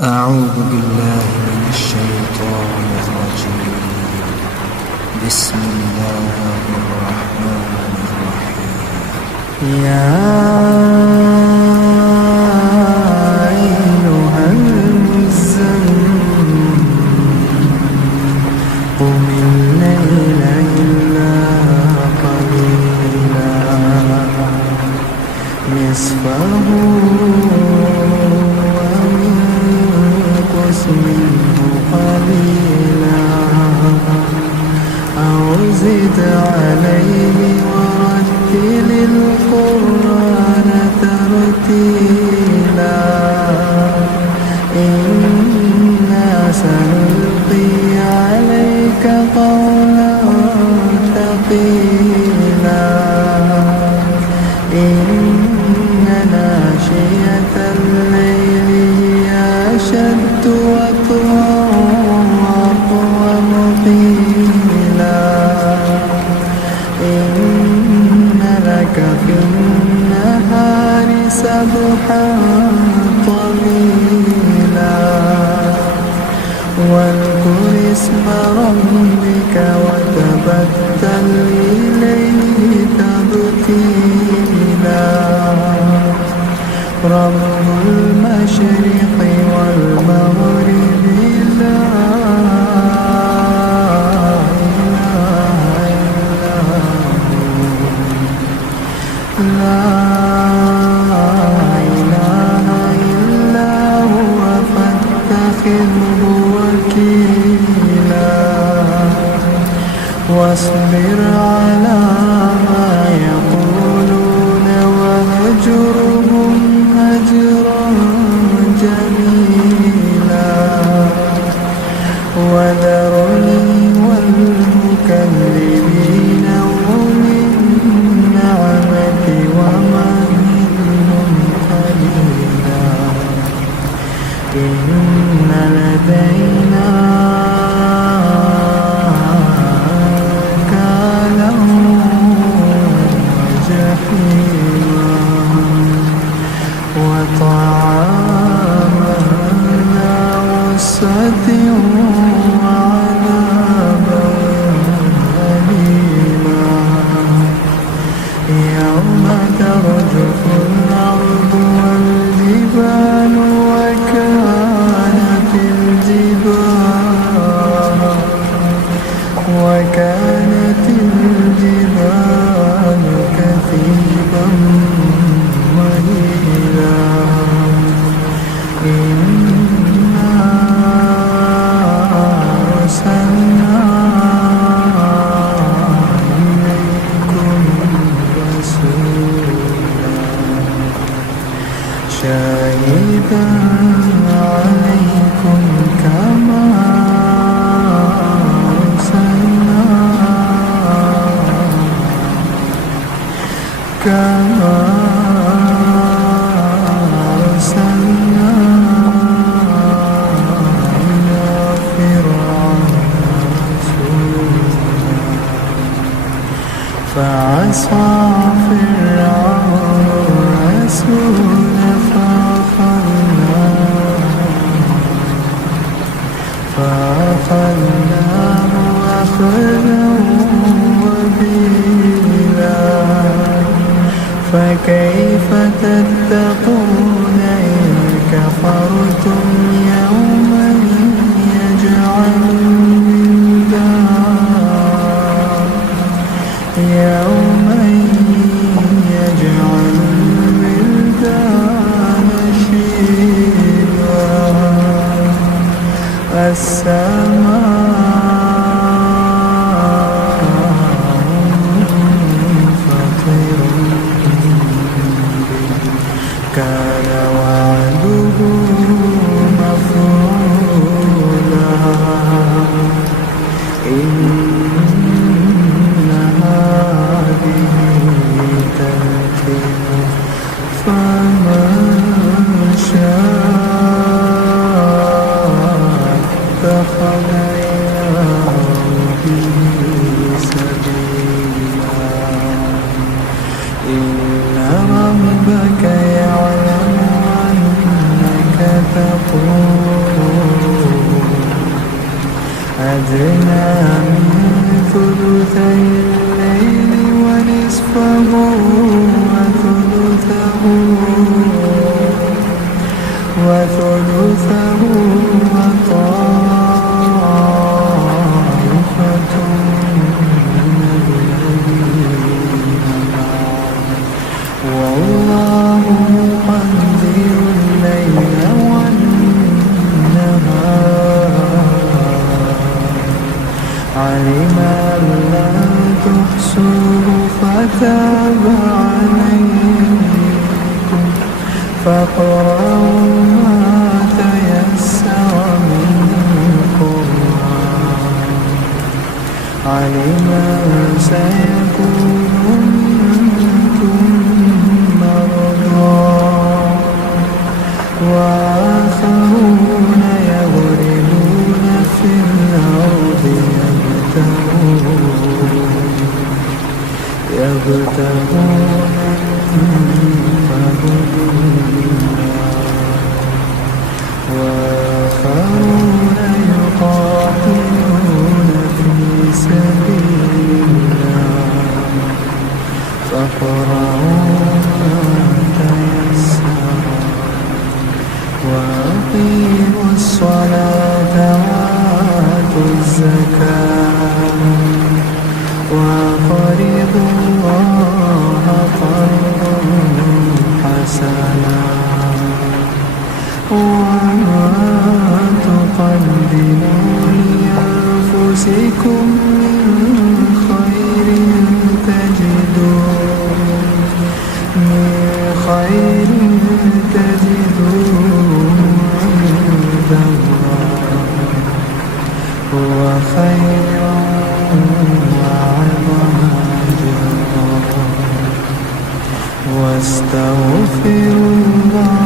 أعوذ بالله من الشيطان الرجيم. بسم الله الرحمن الرحيم. يا أيها المزمل قم الليل إلا قليلا نصفه منه قليلا أو زد عليه ورتل القرآن ترتيلا إنا سنلقي عليك قولا ثقيلا إن ناشئة الليل هي أشد وطئا وأقوم قيلا إن لك في النهار سبحا طويلا واذكر اسم ربك وتبتل إليه تبتيلا رب المشرق والمغرب لا إله إلا هو فاتخذه وكيلا واصبر على ما يقولون وهجرهم هجرا جميلا وذرني والمكذبين أولي النعمة ومهلهم قليلا إن لدينا أنكالا وجحيما وطعاما ذا غصة وعذابا أليما يوم ترجف الأرض والجبال وكانت الجبال كثيبا مهيلا إنا أرسلنا إليكم رسولا شاهدا عليكم كما أرسلنا إلى فرعون رسولا فعصى فرعون الرسول فأخذناه أخذا وبيلا فكيف تتقون إن كفرتم يوما يجعل الولدان شيبا السماء أدنى من ثلثي الليل ونصفه وثلثه وطائفة من الذين معه والله يقدر الليل والنهار علم أن لن تحصوه فتاب عليكم فاقرؤوا ما تيسر من القرآن علم أن سيكون منكم مرضى وآخرون يضربون في الأرض يبتغون من فضل وآخرون يقاتلون في سبيل الله فاقرؤوا ما تيسر وأقيموا الصلاة وآتوا الزكاة وأقرضوا الله قرضا حسنا وما تقدموا لأنفسكم من خير تجدوه عند الله هو خيرا وأعظم أجرا واستغفروا الله